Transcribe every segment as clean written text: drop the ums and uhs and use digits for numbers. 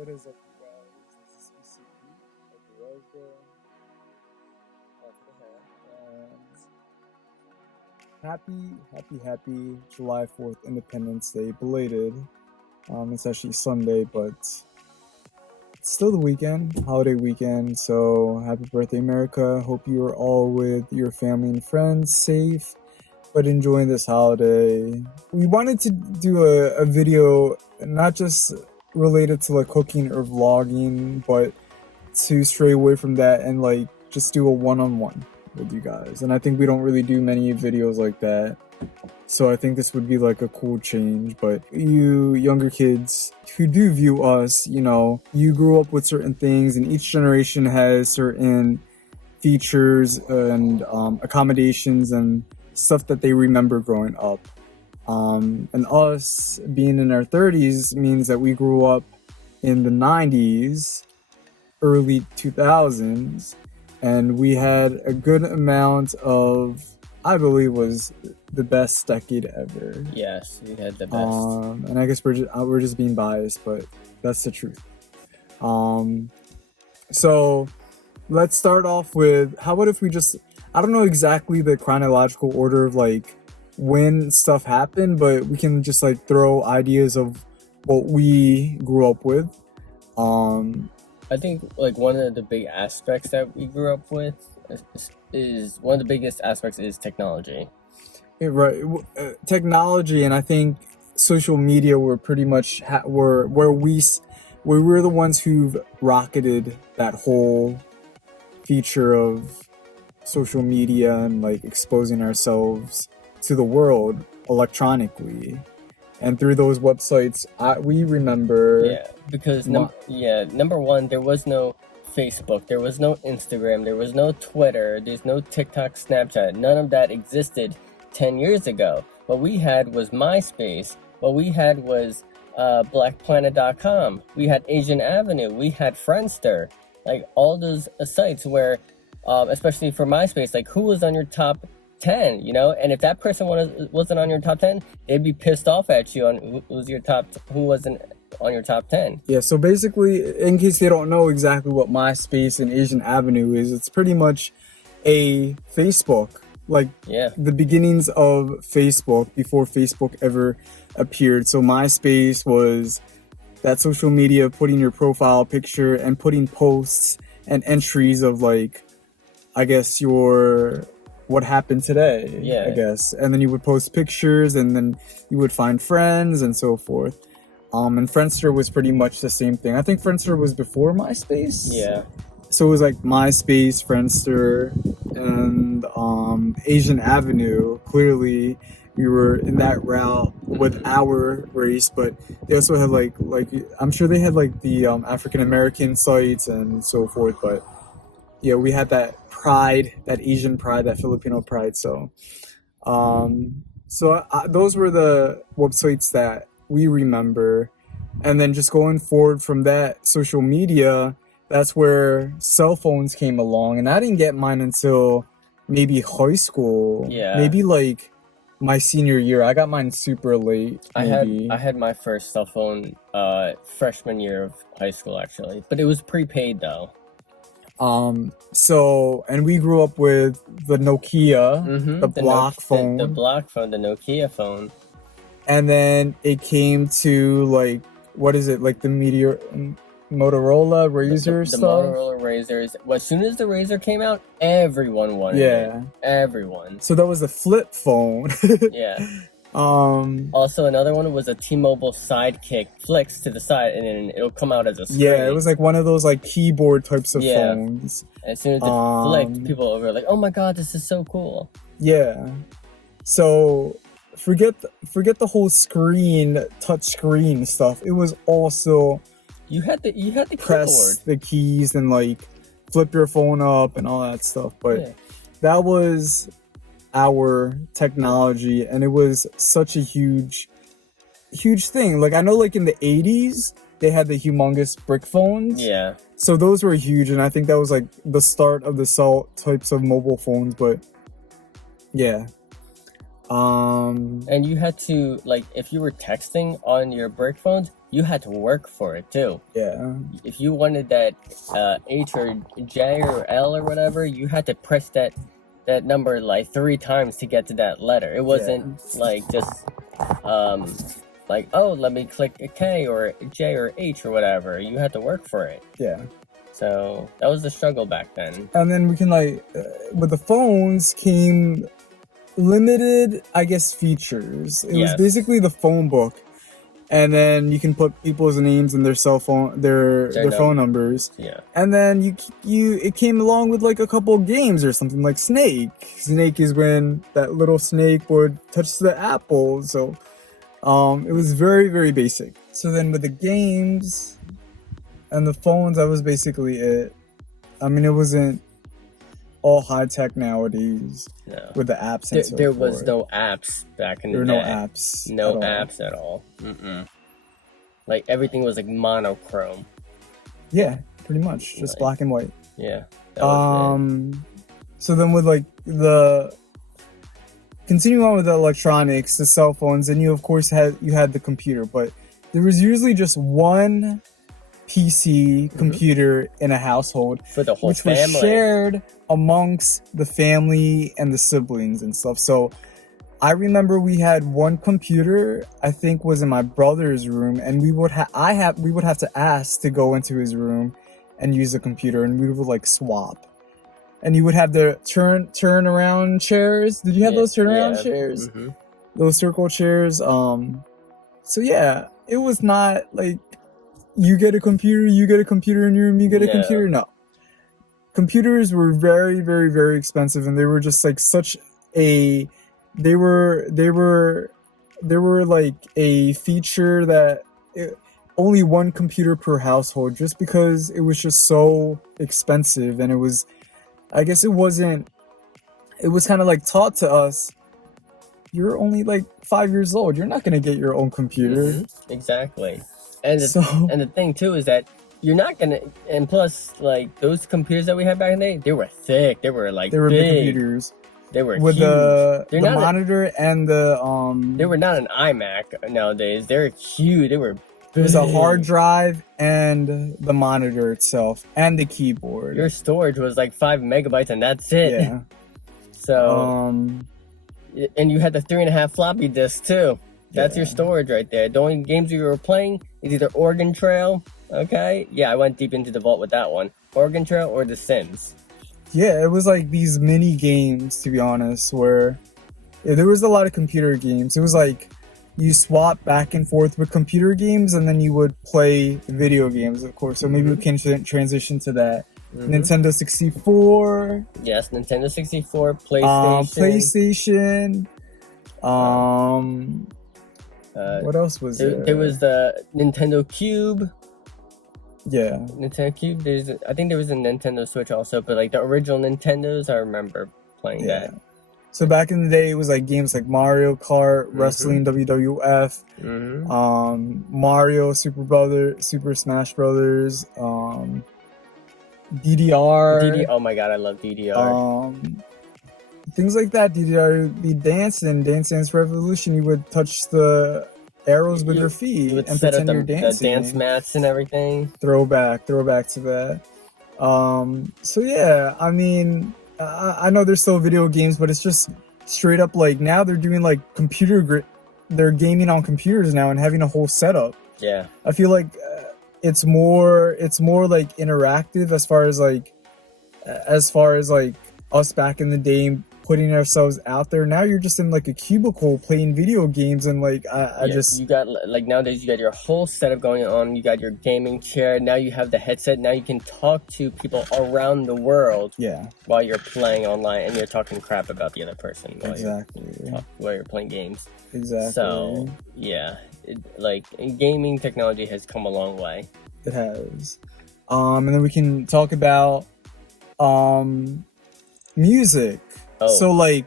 What is up, you guys? This is ECP of the Roseville, top of the hat, and happy July 4th Independence Day, belated. It's actually Sunday, but it's still the weekend, holiday weekend, so happy birthday, America. Hope you are all with your family and friends, safe, but enjoying this holiday. We wanted to do a video, not just related to like cooking or vlogging, but to stray away from that and like just do a one-on-one with you guys. And I think we don't really do many videos like that, so I think this would be like a cool change. But you younger kids who do view us, you grew up with certain things, and each generation has certain features and accommodations and stuff that they remember growing up. And us being in our 30s means that we grew up in the 90s, early 2000s, and we had a good amount of, I believe, was the best decade ever. Yes, we had the best. And I guess we're just being biased, but that's the truth. So let's start off with, how about if we just, I don't know exactly the chronological order of like when stuff happened, but we can just like throw ideas of what we grew up with. I think like one of the big aspects that we grew up with is one of the biggest aspects is technology. Right, technology, and I think social media were pretty much where we were the ones who've rocketed that whole feature of social media and like exposing ourselves to the world electronically, and through those websites we remember. Yeah, because number one, there was no Facebook, there was no Instagram, there was no Twitter, there's no TikTok, Snapchat. None of that existed 10 years ago. What we had was MySpace. What we had was blackplanet.com. We had Asian Avenue. We had Friendster. Like all those sites where especially for MySpace, like who was on your top 10, and if that person wasn't on your top 10, they'd be pissed off at you on who wasn't on your top 10. Yeah, so basically, in case they don't know exactly what MySpace and Asian Avenue is, it's pretty much a Facebook, like the beginnings of Facebook before Facebook ever appeared. So MySpace was that social media, putting your profile picture and putting posts and entries of like, I guess what happened today, I guess. And then you would post pictures, and then you would find friends and so forth. And Friendster was pretty much the same thing. I think Friendster was before MySpace. Yeah. So it was like MySpace, Friendster, and Asian Avenue. Clearly, we were in that route with our race, but they also had like I'm sure they had like the African American sites and so forth. But yeah, we had that pride, that Asian pride, that Filipino pride. So, those were the websites that we remember. And then just going forward from that, social media, that's where cell phones came along. And I didn't get mine until maybe high school. Yeah. Maybe like my senior year. I got mine super late. I had my first cell phone freshman year of high school, actually. But it was prepaid though. And we grew up with the Nokia, the block phone. The block phone, the Nokia phone. And then it came to like, what is it, like the Motorola Razr stuff? The Motorola Razrs. Well, as soon as the Razr came out, everyone wanted it. Everyone. So that was the flip phone. Yeah. Also, another one was a T-Mobile Sidekick. Flicks to the side, and then it'll come out as a screen. Yeah, it was like one of those like keyboard types of phones. And as soon as it flicked, people were like, "Oh my god, this is so cool!" Yeah. So forget the whole touch screen stuff. It was also you had the press keyboard, the keys, and like flip your phone up and all that stuff. But that was our technology, and it was such a huge thing. Like I know, like in the 80s, they had the humongous brick phones. Yeah. So those were huge, and I think that was like the start of the cell types of mobile phones. But yeah. And you had to, like, if you were texting on your brick phones, you had to work for it too. Yeah. If you wanted that H or J or L or whatever, you had to press that number like 3 times to get to that letter. It wasn't like just like, oh, let me click a K or a J or H or whatever. You had to work for it. Yeah. So that was the struggle back then. And then we can like, with the phones came limited, I guess, features. It was basically the phone book, and then you can put people's names and their cell phone, their phone numbers. Yeah. And then it came along with like a couple games or something like Snake. Snake is when that little snake would touch the apple. So, it was very, very basic. So then with the games and the phones, that was basically it. I mean, it wasn't all high tech nowadays with the apps and so there forth. was no apps back in the day. There were no apps. No apps at all. Like everything was like monochrome. Yeah, pretty much just black and white. Yeah. That was so then with like continuing on with the electronics, the cell phones, and you of course had the computer, but there was usually just one PC computer in a household for the whole which family. Was shared amongst the family and the siblings and stuff. So I remember we had one computer, I think was in my brother's room, and we would have to ask to go into his room and use the computer, and we would like swap. And you would have the turn around chairs. Did you have those turnaround chairs? Those circle chairs. So yeah, it was not like you get a computer in your room, you get a computer. No. Computers were very, very, very expensive, and they were just like they were like a feature that only one computer per household, just because it was just so expensive. And it was, I guess it was kind of like taught to us, you're only like 5 years old, you're not going to get your own computer. Exactly. And the thing too is that you're not gonna, and plus like those computers that we had back in the day, they were thick, they were big computers. They were with huge. The monitor and the They were not an iMac nowadays. They're huge. They were big. It was a hard drive and the monitor itself and the keyboard. Your storage was like 5 megabytes and that's it. Yeah. So and you had the 3.5 floppy disk too. That's your storage right there. The only games you were playing is either Oregon Trail. Okay. Yeah, I went deep into the vault with that one. Oregon Trail or The Sims. Yeah, it was like these mini games, to be honest, where there was a lot of computer games. It was like you swap back and forth with computer games, and then you would play video games, of course. So maybe we can transition to that. Nintendo 64. Yes, Nintendo 64, PlayStation. What else was there? There was the Nintendo Cube. Yeah. Nintendo Cube. I think there was a Nintendo Switch also, but like the original Nintendos, I remember playing that. So back in the day, it was like games like Mario Kart, Wrestling, WWF, Mario, Super Smash Brothers, DDR. Oh my god, I love DDR. Things like that. DDR would be Dance Dance Revolution. You would touch the arrows with your feet and pretend set up you're dancing. The dance mats and everything. Throwback to that. So yeah, I mean, I know there's still video games, but it's just straight up like now they're doing like they're gaming on computers now and having a whole setup. Yeah. I feel like it's more like interactive as far as like us back in the day putting ourselves out there. Now you're just in like a cubicle playing video games, and like you got like nowadays you got your whole setup going on. You got your gaming chair. Now you have the headset. Now you can talk to people around the world. Yeah. While you're playing online and you're talking crap about the other person. While you're playing games. Exactly. So yeah, gaming technology has come a long way. It has. And then we can talk about music. So like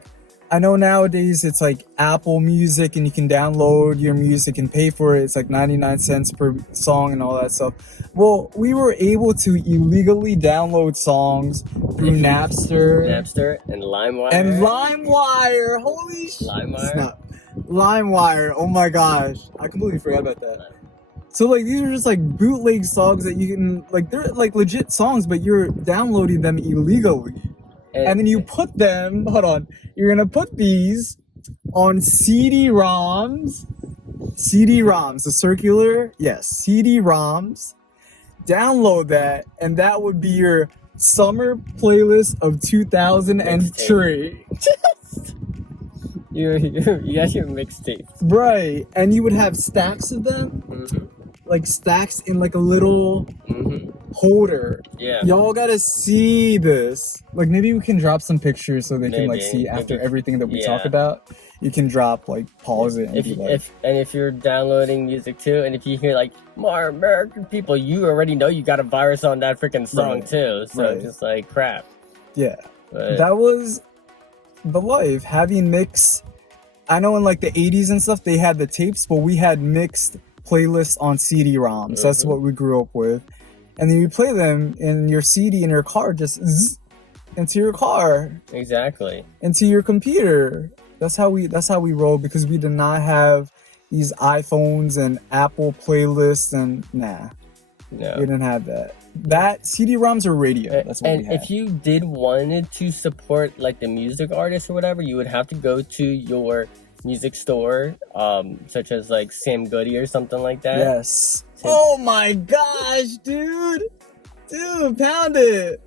I know nowadays it's like Apple Music and you can download your music and pay for it. It's like 99 cents per song and all that stuff. Well, we were able to illegally download songs through Napster and LimeWire. Holy shit. LimeWire. Oh my gosh. I completely forgot about that. So like these are just like bootleg songs that you can like they're like legit songs, but you're downloading them illegally. And then you put them, hold on, you're gonna put these on CD-ROMs, the circular, yes, CD-ROMs, download that, and that would be your summer playlist of 2003. You got your mixtape. Right, and you would have stacks of them, like stacks in like a little holder. Yeah. Y'all gotta see this. Like maybe we can drop some pictures so they can like see after everything that we talk about. You can drop like pause it and if you're downloading music too, and if you hear like more American people, you already know you got a virus on that freaking song too. So just like crap. Yeah. But that was the life, having mix. I know in like the 80s and stuff they had the tapes, but we had mixed playlists on CD-ROMs. That's what we grew up with. And then you play them in your CD in your car, just into your car. Exactly. Into your computer. That's how we roll, because we did not have these iPhones and Apple playlists and no, we didn't have that. That CD-ROMs are radio. That's what we had. If you did wanted to support like the music artist or whatever, you would have to go to your music store, such as like Sam Goody or something like that. Yes. Oh my gosh, dude, pound it.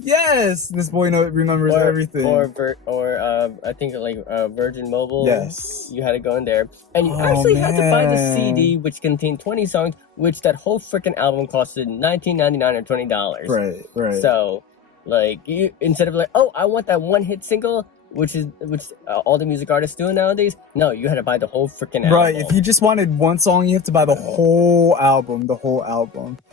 Yes, this boy remembers everything. Or I think like Virgin Mobile. Yes, you had to go in there, and you actually had to buy the CD, which contained 20 songs, which that whole freaking album costed $19.99 or $20. Right. So, like, you instead of like, oh, I want that one hit single, which all the music artists do nowadays. No, you had to buy the whole freaking album. Right. If you just wanted one song, you have to buy the whole album.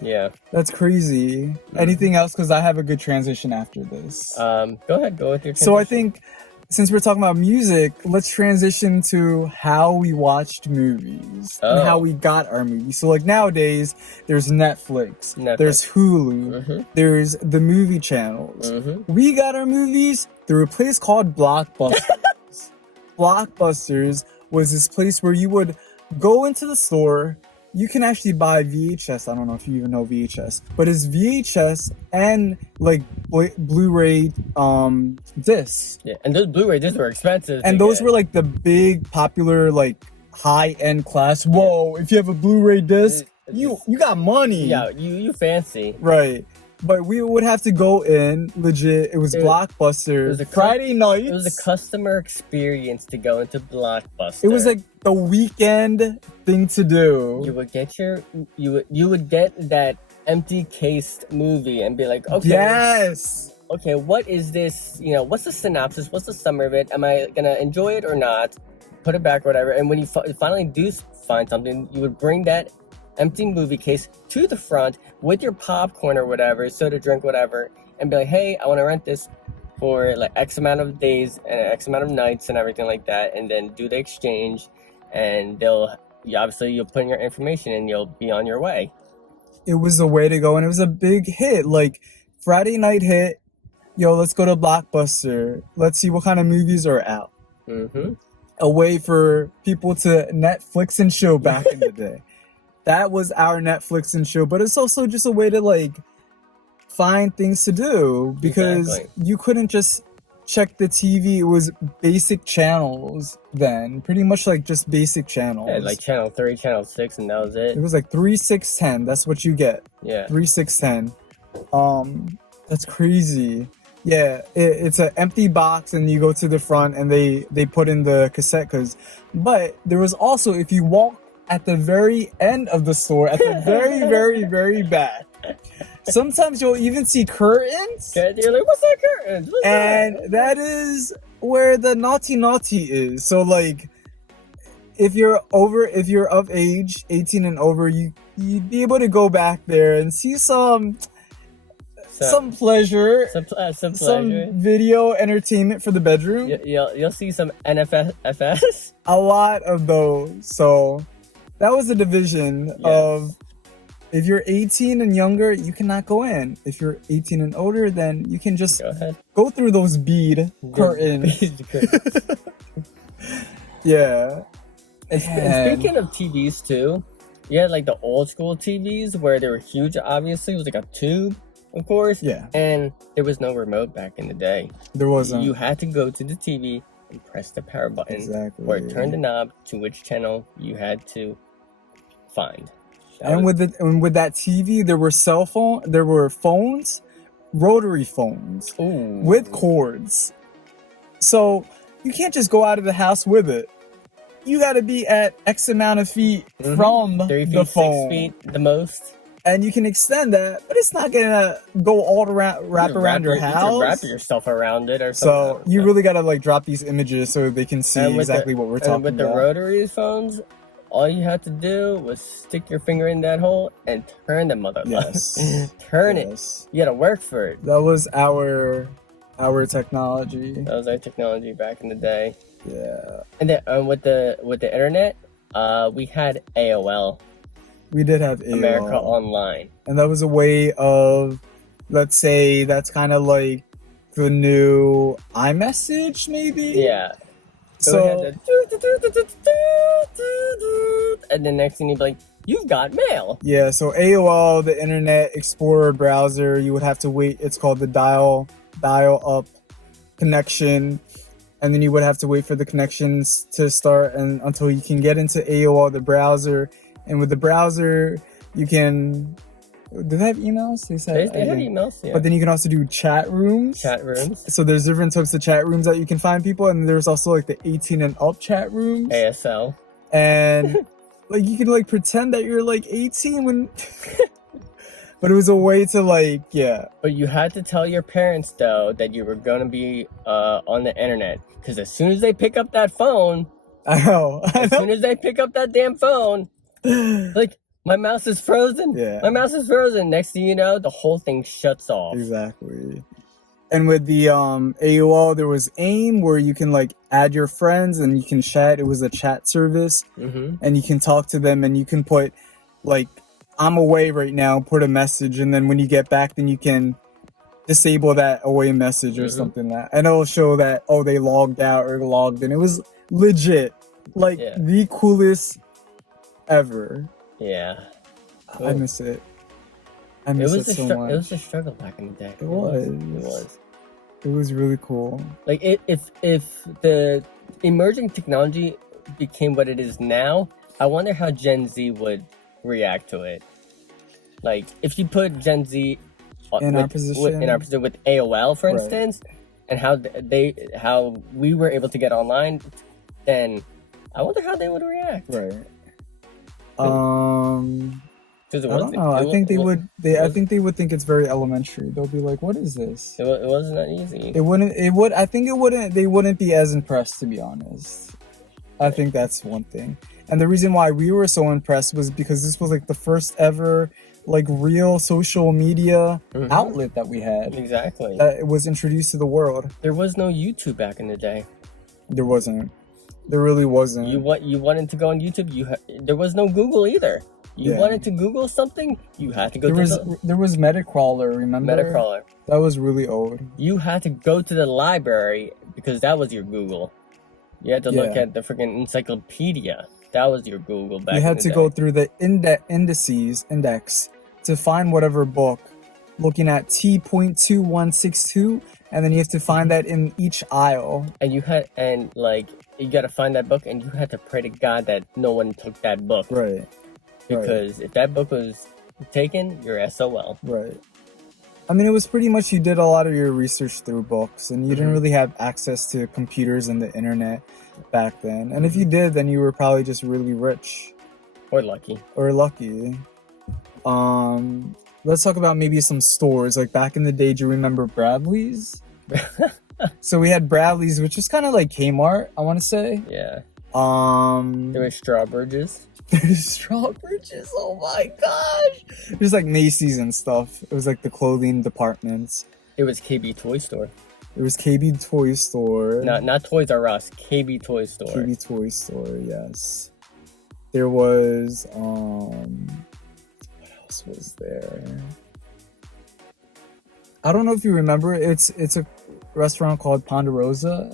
Yeah. That's crazy. Anything else? Because I have a good transition after this. Go ahead. Go with your transition. So I think since we're talking about music, let's transition to how we watched movies and how we got our movies. So like nowadays, there's Netflix. There's Hulu, there's the movie channels. We got our movies through a place called Blockbusters. Blockbusters was this place where you would go into the store. You can actually buy VHS. I don't know if you even know VHS, but it's VHS and like Blu-ray discs. Yeah, and those Blu-ray discs were expensive. And those were like the big popular like high-end class. Whoa, if you have a Blu-ray disc, you got money. Yeah, you fancy. Right. But we would have to go in legit. It was Blockbuster. It was a Friday night. It was a customer experience to go into Blockbuster. It was like the weekend thing to do. You would get you would get that empty cased movie and be like, okay, yes. Okay, what is this? You know, what's the synopsis? What's the summary of it? Am I gonna enjoy it or not? Put it back, whatever. And when you finally do find something, you would bring that empty movie case to the front with your popcorn or whatever, soda drink, whatever, and be like, hey, I want to rent this for like X amount of days and X amount of nights and everything like that, and then do the exchange, and you'll put in your information and you'll be on your way. It was the way to go, and it was a big hit. Like Friday night hit, yo, let's go to Blockbuster. Let's see what kind of movies are out. A way for people to Netflix and chill back in the day. That was our Netflix and chill, but it's also just a way to like find things to do, because you couldn't just check the TV. It was basic channels then, pretty much like just basic channels. Yeah, like channel 3, channel 6, and that was it. It was like 3, 6, 10. That's what you get. Yeah. 3, 6, 10. That's crazy. Yeah, it's an empty box, and you go to the front, and they put in the cassette. But there was also, if you walk at the very end of the store, at the very, very, very back, sometimes you'll even see curtains. Yeah, you're like, what's that curtains? That is where the naughty is. So like, if you're of age, 18 and over, you'd be able to go back there and see some pleasure, some video entertainment for the bedroom. You'll see some NFS. A lot of those. So that was a division of, if you're 18 and younger, you cannot go in. If you're 18 and older, then you can just go through those bead curtains. Yeah. And speaking of TVs too, You had like the old school TVs where they were huge. Obviously, it was like a tube, of course. Yeah. And there was no remote back in the day. There wasn't. You had to go to the TV and press the power button, Exactly. or turn the knob to which channel you had to find. With that TV, there were phones, rotary phones, Ooh. with cords. So you can't just go out of the house with it. You got to be at X amount of feet from 3 feet, the phone. 6 feet, the most. And you can extend that, but it's not gonna go all around, wrap around your house. You can wrap yourself around it or So something. you really gotta like drop these images so they can see exactly what we're talking And with about. the rotary phones, all you had to do was stick your finger in that hole and turn the mother. Yes. Turn Yes. it. You gotta work for it. That was our technology. That was our technology back in the day. Yeah. And then with the internet, we had AOL. We did have AOL. America Online. And that was a way of, let's say, that's kind of like the new iMessage, maybe? Yeah. So, and the next thing you'd be like, you've got mail. yeah, so AOL, the Internet Explorer browser, you would have to wait. It's called the dial-up connection. And then you would have to wait for the connections to start and until you can get into AOL, the browser. And with the browser, you can... Do they have emails? They have emails, yeah. But then you can also do chat rooms. Chat rooms. So there's different types of chat rooms that you can find people. And there's also like the 18 and up chat rooms. ASL. And like you can like pretend that you're like 18 when... But it was a way to like, yeah. But you had to tell your parents, though, that you were going to be on the internet. Because as soon as they pick up that phone... I know. As soon as they pick up that damn phone, like, my mouse is frozen. Yeah. My mouse is frozen. Next thing you know, the whole thing shuts off. Exactly. And with the AOL, there was AIM, where you can like add your friends and you can chat. It was a chat service. And you can talk to them and you can put like... I'm away right now, put a message, and then when you get back, then you can disable that away message or something like that. And it'll show that, oh, they logged out or logged in. It was legit. Like, the coolest ever. Yeah. I miss it. I miss it so much. It was a struggle back in the day. It was. It was really cool. Like, if the emerging technology became what it is now, I wonder how Gen Z would react to it. Like, if you put Gen Z in our position with AOL, for instance, and how we were able to get online, then I wonder how they would react. Right. I don't know. I think they would. I think they would think it's very elementary. They'll be like, "What is this?" It wasn't that easy. It wouldn't. It would. I think it wouldn't. They wouldn't be as impressed, to be honest. I think that's one thing. And the reason why we were so impressed was because this was like the first ever like real social media outlet that we had. Exactly. That was introduced to the world. There was no YouTube back in the day. There wasn't. There really wasn't. You wanted to go on YouTube. There was no Google either. You wanted to Google something, you had to go There was Metacrawler, remember? Metacrawler. That was really old. You had to go to the library because that was your Google. You had to look at the freaking encyclopedia. That was your Google back in the day. You had to go through the index to find whatever book, looking at T.2162, and then you have to find that in each aisle. And you got to find that book, and you had to pray to God that no one took that book. Right. Because if that book was taken, you're SOL. Right. I mean, it was pretty much you did a lot of your research through books, and you didn't really have access to computers and the internet back then. And if you did, then you were probably just really rich. Or lucky. Let's talk about maybe some stores. Like back in the day, do you remember Bradley's? So we had Bradley's, which is kind of like Kmart, I want to say. Yeah. There were Strawbridges. Strawbridges, oh my gosh. There's like Macy's and stuff. It was like the clothing departments. It was KB Toy Store. It was KB Toy Store. Not Toys R Us, KB Toy Store. KB Toy Store, yes. There was what else was there? I don't know if you remember. It's a restaurant called Ponderosa.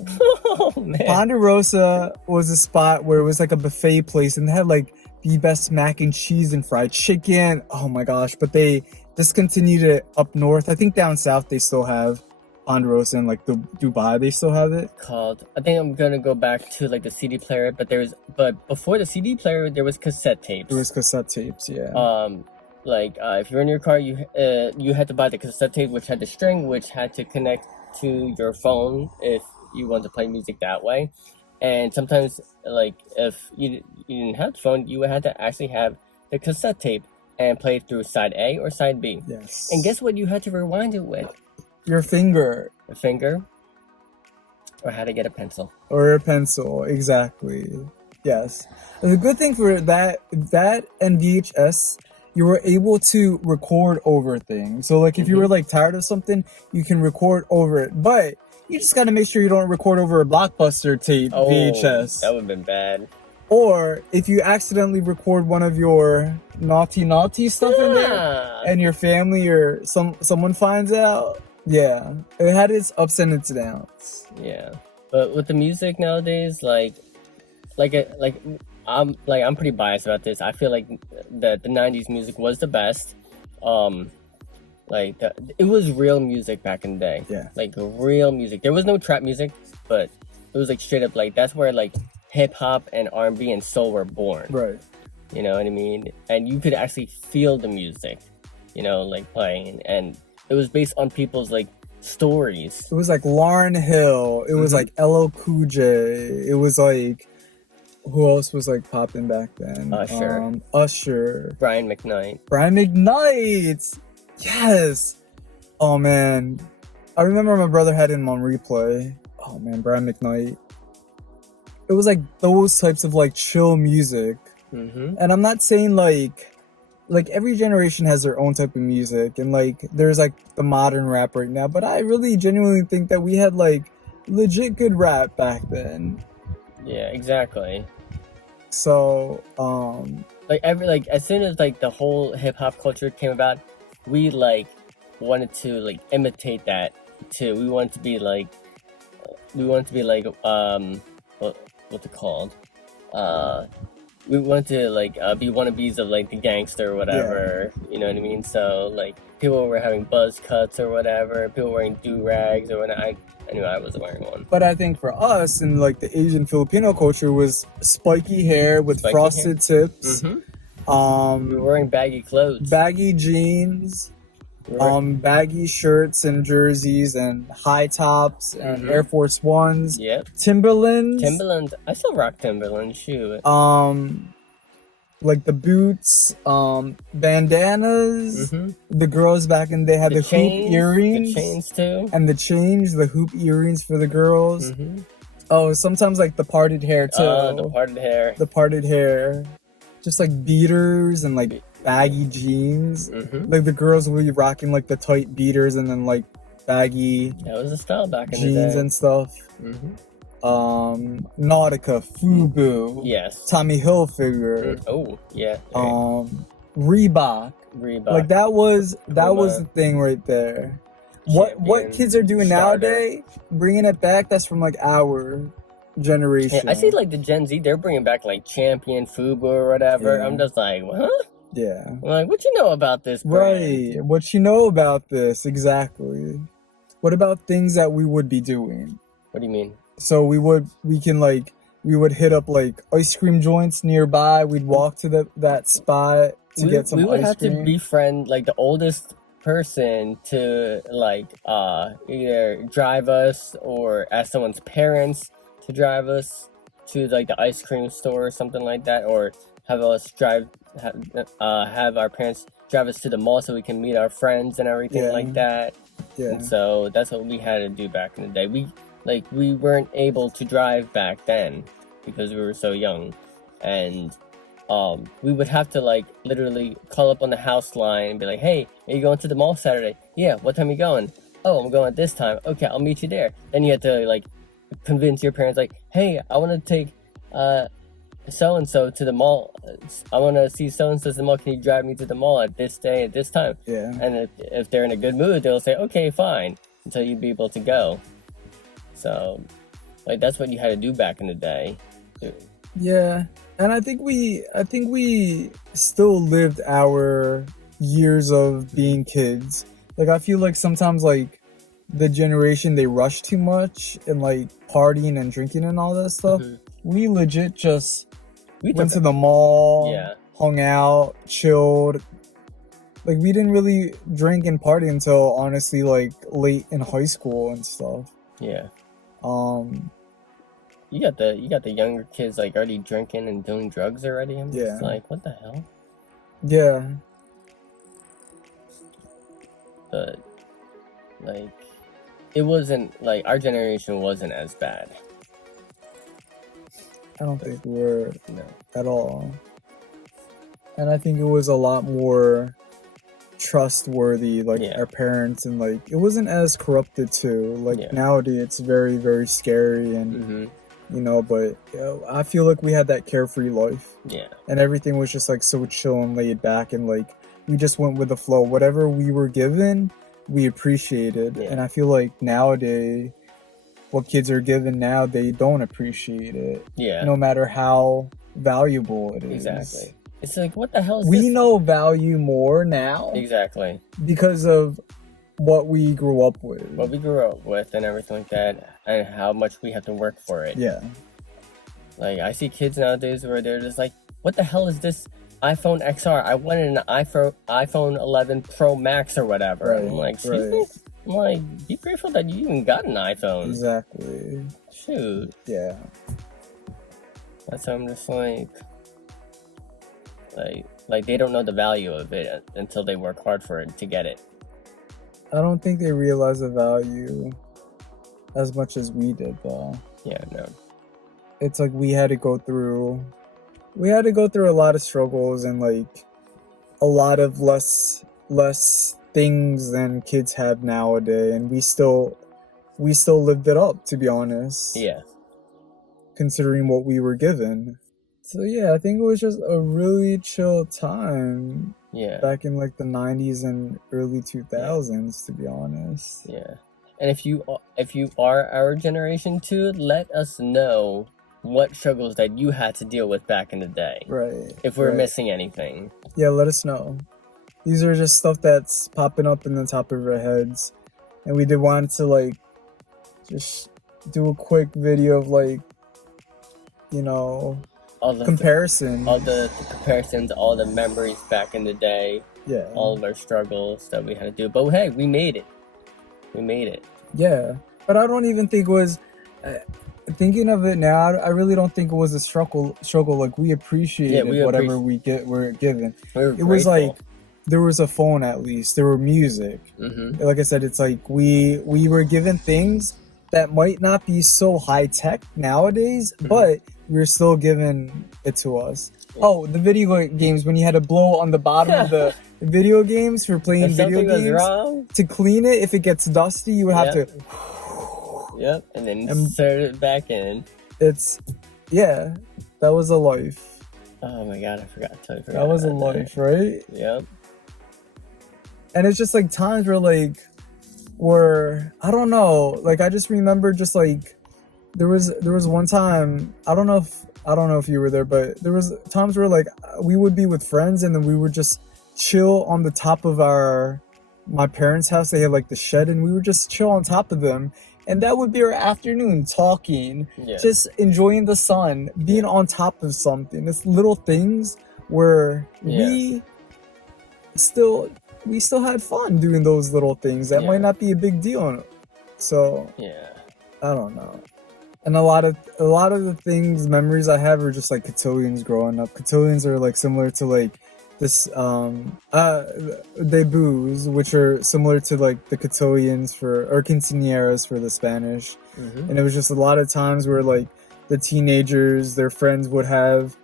Oh man. Ponderosa was a spot where it was like a buffet place, and they had like the best mac and cheese and fried chicken. Oh my gosh. But they discontinued it up north. I think down south they still have Ponderosa, and like the Dubai they still have it. I think I'm gonna go back to like the CD player, but before the CD player there was cassette tapes. There was cassette tapes, yeah. If you're in your car, you had to buy the cassette tape, which had the string, which had to connect to your phone if you want to play music that way. And sometimes, like if you didn't have the phone, you would have to actually have the cassette tape and play it through side A or side B. Yes. And guess what? You had to rewind it with your finger. A finger, or how to get a pencil. Or a pencil, exactly. Yes. And the good thing for that and VHS, you were able to record over things. So like if you were like tired of something, you can record over it. But you just gotta make sure you don't record over a Blockbuster tape VHS. That would have been bad. Or if you accidentally record one of your naughty stuff in there and your family or someone finds out. Yeah, it had its ups and its downs. Yeah, but with the music nowadays, I'm pretty biased about this. I feel like the '90s music was the best. It was real music back in the day. Yeah, like real music. There was no trap music, but it was like straight up like that's where like hip hop and R&B and soul were born. Right. You know what I mean? And you could actually feel the music, like playing, and it was based on people's like stories. It was like Lauryn Hill. It was like LL Cool J. It was like, who else was like popping back then? Usher. Brian McKnight. Yes. Oh man, I remember my brother had him on replay. Oh man, Brian McKnight. It was like those types of like chill music. And I'm not saying like every generation has their own type of music, and like there's like the modern rap right now, but I really genuinely think that we had like legit good rap back then. Yeah, exactly. So as soon as like the whole hip hop culture came about, we like wanted to like imitate that too. We wanted to be like what's it called? We wanted to like be wannabes of like the gangster or whatever. Yeah. You know what I mean? So like people were having buzz cuts or whatever. People were wearing do-rags or whatnot. I knew I wasn't wearing one. But I think for us in like the Asian Filipino culture was spiky hair with frosted tips. We were wearing baggy clothes. Baggy jeans. Baggy shirts and jerseys and high tops and Air Force Ones. Yep. Timberlands. I still rock Timberlands. Shoot. Like the boots, bandanas. The girls back in the day had the chains, hoop earrings. The chains too. And the chains, the hoop earrings for the girls. Oh, sometimes like the parted hair too. The parted hair. Just like beaters and like baggy jeans. Like the girls will be rocking like the tight beaters and then like baggy that was the style back in the day. Jeans and stuff. Nautica, Fubu. Yes. Tommy Hilfiger. Oh, yeah. Reebok. Like that was the thing right there. What kids are doing nowadays, bringing it back, that's from like our generation. Yeah, I see like the Gen Z, they're bringing back like Champion, Fubu or whatever. Yeah. I'm just like, huh? Yeah. I'm like, what you know about this brand? Right. What you know about this, exactly. What about things that we would be doing? What do you mean? So we would hit up like ice cream joints nearby. We'd walk to that spot to get some ice cream. We would have to befriend like the oldest person to like either drive us or ask someone's parents to drive us to like the ice cream store or something like that, or have us have our parents drive us to the mall so we can meet our friends and everything like that. Yeah. And so that's what we had to do back in the day. We weren't able to drive back then because we were so young, and we would have to like literally call up on the house line and be like, "Hey, are you going to the mall Saturday? Yeah, what time are you going? Oh, I'm going at this time. Okay, I'll meet you there." Then you had to like convince your parents like, "Hey, I want to take so and so to the mall. I want to see so and so to the mall. Can you drive me to the mall at this day at this time?" Yeah. And if they're in a good mood, they'll say, "Okay, fine," until you'd be able to go. So, like, that's what you had to do back in the day. Yeah. And I think we still lived our years of being kids. Like I feel like sometimes like the generation they rush too much and like partying and drinking and all that stuff. We legit just went to the mall, hung out, chilled. Like we didn't really drink and party until honestly like late in high school and stuff. Yeah. You got the younger kids like already drinking and doing drugs already. I'm just like, what the hell? Yeah. But like, it wasn't like our generation wasn't as bad. I don't think we were at all. And I think it was a lot more trustworthy, like our parents, and like it wasn't as corrupted too. Like nowadays, it's very, very scary, and you know. But I feel like we had that carefree life. Yeah. And everything was just like so chill and laid back, and like we just went with the flow. Whatever we were given, we appreciated. And I feel like nowadays, what kids are given now, they don't appreciate it. Yeah. No matter how valuable it is. Exactly. It's like, what the hell is we this? know value more now. Exactly. Because of what we grew up with. What we grew up with and everything like that, and how much we have to work for it. Yeah. Like, I see kids nowadays where they're just like, what the hell is this iPhone XR? I wanted an iPhone 11 Pro Max or whatever. Right, I'm like, excuse me? I'm like, be grateful that you even got an iPhone. Exactly. Shoot. Yeah. That's how I'm just like they don't know the value of it until they work hard for it to get it. I don't think they realize the value as much as we did, though. Yeah, no. It's like we had to go through a lot of struggles and like a lot of less things than kids have nowadays, and we still lived it up, to be honest. Yeah. Considering what we were given. So yeah, I think it was just a really chill time. Yeah. Back in like the 90s and early 2000s, to be honest. Yeah. And if you are our generation too, let us know what struggles that you had to deal with back in the day. Right. If we're missing anything. Yeah, let us know. These are just stuff that's popping up in the top of our heads. And we did want to like just do a quick video of like, you know, all the comparisons, all the memories back in the day. Yeah. All of our struggles that we had to do. But hey, we made it. Yeah. But I don't even think it was... thinking of it now, I really don't think it was a struggle. Like, we appreciated whatever we're given. It was like, there was a phone at least. There were music. Like I said, it's like we were given things that might not be so high tech nowadays, but we're still given it to us. Oh, the video games, when you had to blow on the bottom of the video games for playing video games. To clean it, if it gets dusty, you would have to... Yep, and then insert it back in. Yeah, that was a life. Oh my god, I forgot to tell you. That was a life, right? Yep. And it's just like times where I don't know, like I just remember just like there was one time, I don't know if you were there, but there was times where like we would be with friends and then we would just chill on the top of my parents' house. They had like the shed and we would just chill on top of them. And that would be our afternoon, talking, just enjoying the sun, being on top of something. It's little things where we still had fun doing those little things. That might not be a big deal. So I don't know. And a lot of the memories I have are just like cotillions growing up. Cotillions are like similar to like this debuts, which are similar to like the cotillions or quinceañeras for the Spanish. And it was just a lot of times where like the teenagers, their friends would have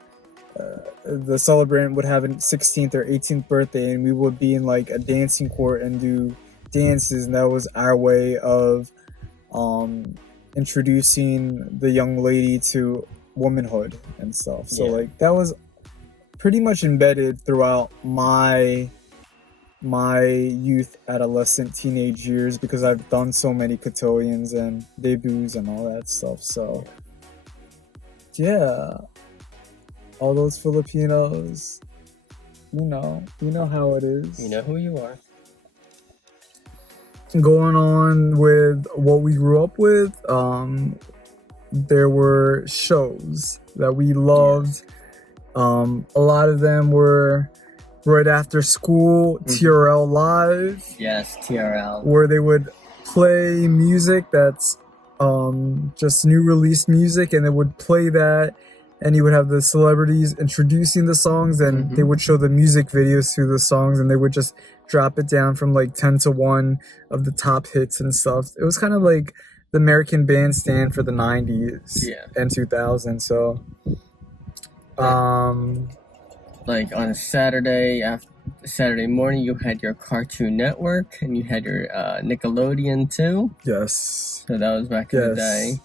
the celebrant would have a 16th or 18th birthday, and we would be in like a dancing court and do dances, and that was our way of introducing the young lady to womanhood and stuff. So like that was pretty much embedded throughout my youth, adolescent, teenage years, because I've done so many cotillions and debuts and all that stuff. So yeah, all those Filipinos. You know how it is. You know who you are. Going on with what we grew up with, there were shows that we loved. Yes. A lot of them were right after school, TRL Live. Yes, TRL. Where they would play music that's just new release music, and they would play that, and you would have the celebrities introducing the songs, and they would show the music videos to the songs, and they would just drop it down from like 10 to 1 of the top hits and stuff. It was kind of like the American Bandstand for the 90s and 2000s. So like on a Saturday morning, you had your Cartoon Network, and you had your Nickelodeon too. Yes. So that was back in the day.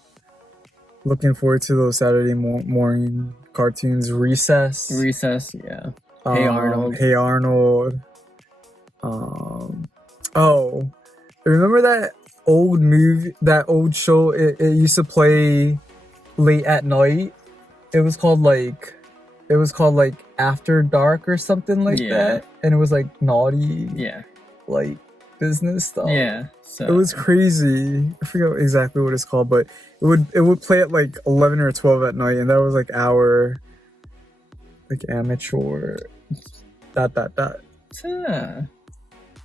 Looking forward to those Saturday morning cartoons. Recess, yeah. Hey Arnold. Hey Arnold. Oh, remember that old movie, that old show? It used to play late at night. It was called like After Dark or something like that, and it was like naughty, like business stuff. Yeah, so it was crazy. I forget exactly what it's called, but it would play at like 11 or 12 at night, and that was like our like amateur. That.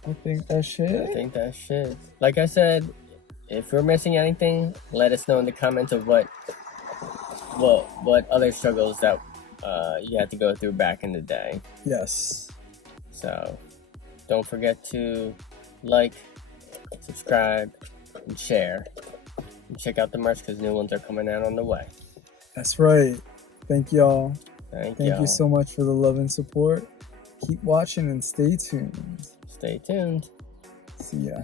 I think that's shit. Like I said, if we're missing anything, let us know in the comments of what other struggles that you had to go through back in the day. Yes. So don't forget to like, subscribe, and share. And check out the merch because new ones are coming out on the way. That's right. Thank y'all. Thank you so much for the love and support. Keep watching and stay tuned. Stay tuned. See ya.